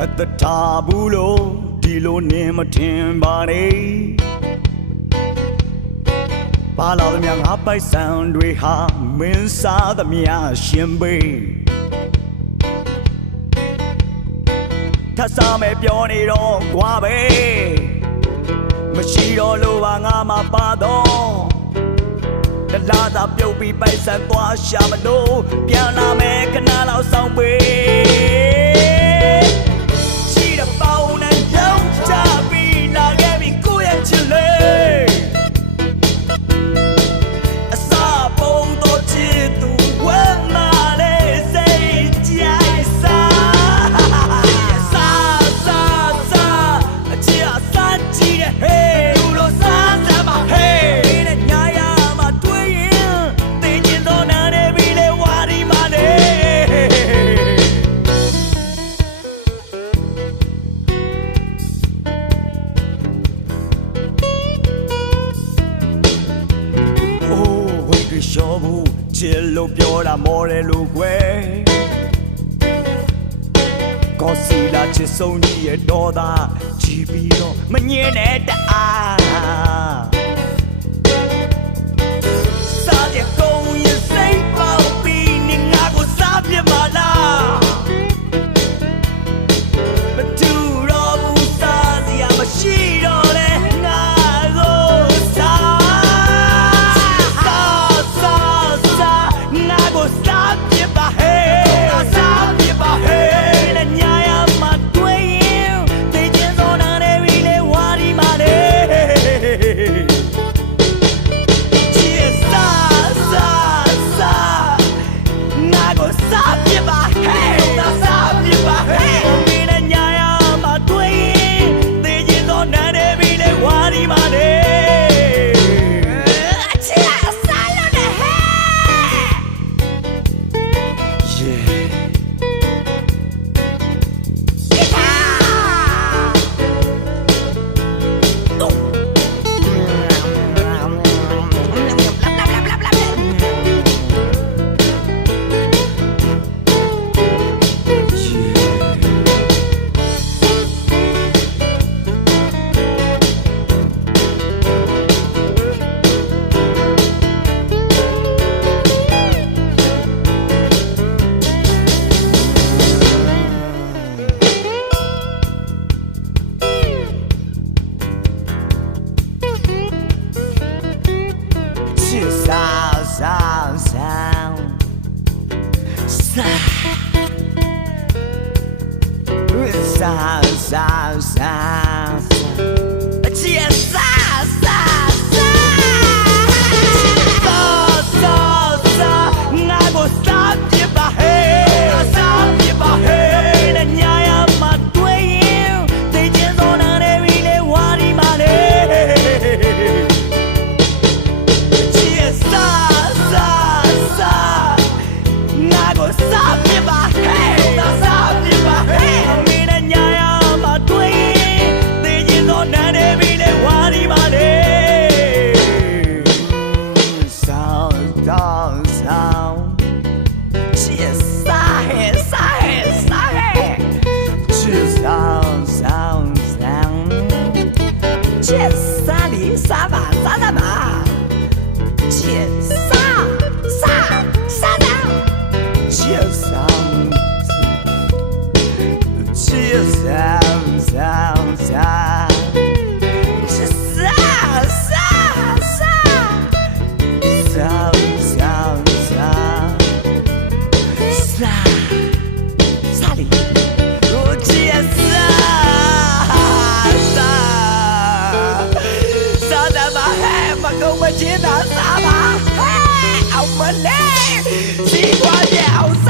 မတထားဘူးလို့ဒီလိုနေမထင်ပါနဲ့ပါလာသမျှငါပိုက်ဆံတွေဟာမင်းစားသမျှရှင်ပေးထပ်စားမယ်ပြောနေတော့ကွာပဲမရှိတော့လို့ပါငါမပါတော့တလားသာပြုတ်ပြီးပိုက်ဆံသွားရှာမလို့ပြန်လာမယ်ခဏလောက်ဆောင်ပေးရှောဘူးချစ်လို့ပြောတာမော်တယ်လို့ကွယ်ကောစီလာချစ်ဆုံးကြီးရဲ့တော်သားကြည်ပြီးတော့မငင်းနဲ့တအားစားတဲ့ကုန်းရင်စိတ်ပေါက်ပြီးနေငါကိုစားပြမလားမတူတော့ဘူးစားစရာမရှိတော့လေငါmy ကုန်မချင်းသာစားပါဟဲ့အောင်မလဲစီးပွားပြအောင်စ